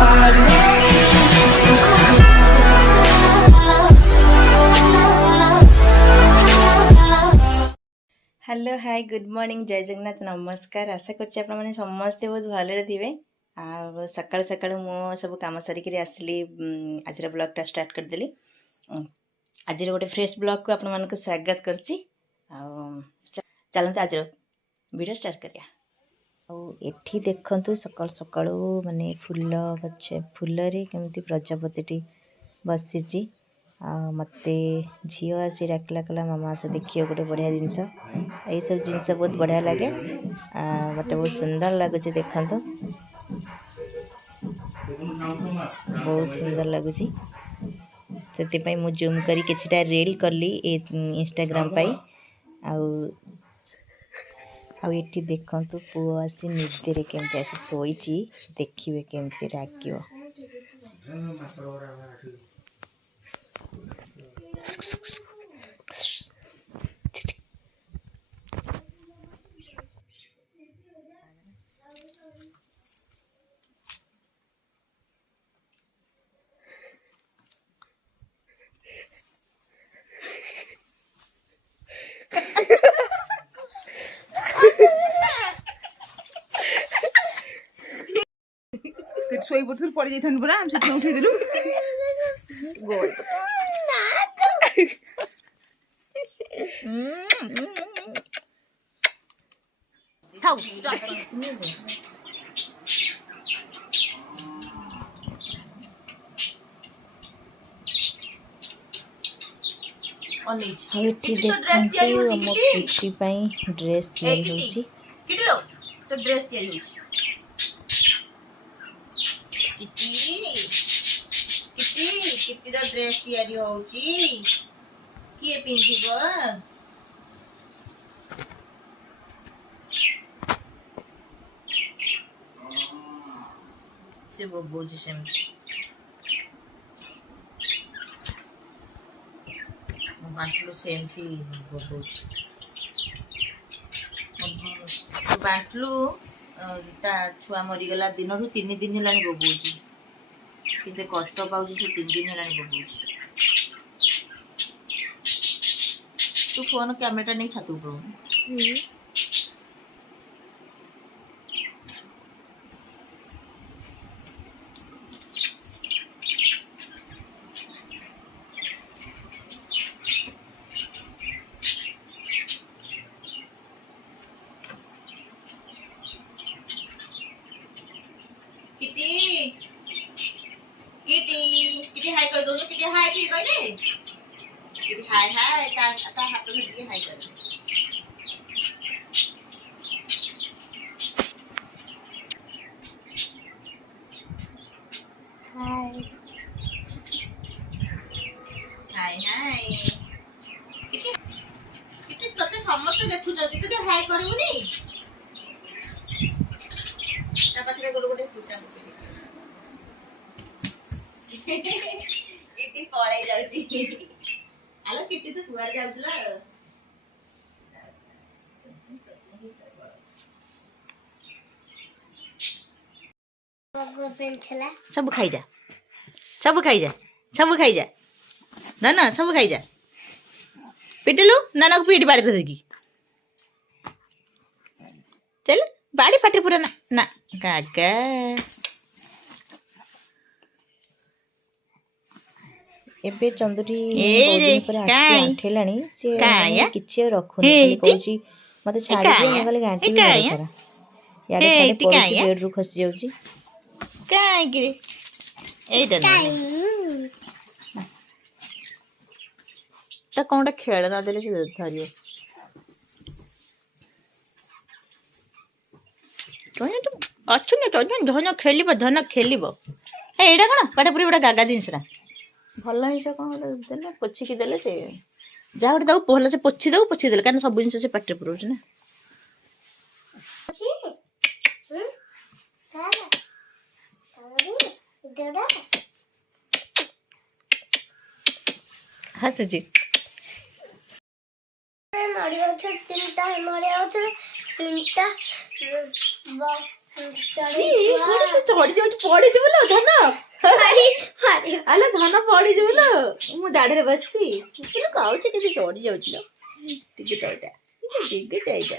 hello hi good morning जय जगन्नाथ नमस्कार आशा करछि आपण माने समस्ते बहुत भले थिबे आ सकाळ सकाळ मो सब काम सरिकरी आसली आज ब्लॉग स्टार्ट कर देली आज गोटे फ्रेश ब्लॉग को आपण मानक स्वागत करछि आ चलते आज वीडियो स्टार्ट करिया एठी देखंतु सकाळ सकाळ माने फूल गछ फूल रे केमती प्रजापति बसिछि मत झील आसी डाकला कला मामा से देखिए गोटे बढ़िया जिनस यही सब जिनस बहुत बढ़िया लगे मत बहुत सुंदर लगुच देखा बहुत सुंदर लगुच से मु जूम करी किछटा रील करली इंस्टाग्राम पाई आठी देखंतु पुओ आसी निदे रे केमती आसी सोईची देखिए केमती रागियो सोई पड़थुर पड़ जाइथन पुरा हम से उठै देलु गोल थाउ स्टॉप ऑनेज हेठी देखंतु हम किटी पई ड्रेस तैयारी होची किटी लो तो ड्रेस तैयारी होची किटी रो ड्रेस तैयारी होची किए पिंधिबो से बोबोजी सेम बांटलु सेमती बोबोजी बांटलु ता छुआ मरीगला दिन रु 3 दिन हेलानी बोबोजी किते कष्ट पाउची से 3 दिन हेलानी बोबोजी तू फोन कैमरा नहीं छातु प्रो किटी हाय कर दो किटी हाय ठीक कहले किटी हाय हाय ता हाथ धर के हाय कर हाय हाय हाय किटी किटी तते समस्त देखु जदी तो हाय करबुनी ता पाखरे गोटे फुटा किटी पळाई जाउची आलो किटी तो कुआर जाउतला सब खाई जा सब खाई जा सब खाई जा ना ना सब खाई जा पिटलू नाना को पीट पाड़ दे की चल बाड़ी पाटे पूरा ना ना काका एबे चंदुरी आठेलाणी से किछि रखुनी खाली कहूची मते छाड़ी दे मैं खाली गांटी भी सारा याडे साडे पड़ुची बेड रु खसी जाउची काई कि एटा ता कोनटा खेलना देले से धरियो तो अच्छु ने तो धन खेलिबो ए एडा कोन पाटे पुरी बडा गागा दिनसरा भल हिसाब कौन देले पोछिकी देले से जा गोटे ताऊ पहला से पोछि देले कारण सब जिन से पाटे पुरोछ ना हाँ जी नड़िया तीन टा नड़िया तीन टा କୋଉଠି ସେ ଚଢି ଯାଉଛି ପଡିଯିବୁ ଲୋ ଧନ ଆଲୋ ଧନ ପଡିଯିବୁ ଲୋ ମୁଁ ଦାଢିରେ ବସିଛି ଖାଉଛି କିନ୍ତୁ ଚଢି ଯାଉଛି ଲୋ ଟିକିଟା ଏଇଟା ଟିକିଟା ଏଇଟା